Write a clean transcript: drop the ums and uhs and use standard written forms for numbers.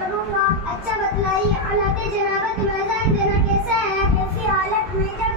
کروں گا. اچھا بتلائیے حالات جنابت میں اذان دینا کیسا ہے؟ ایسی حالت میں جب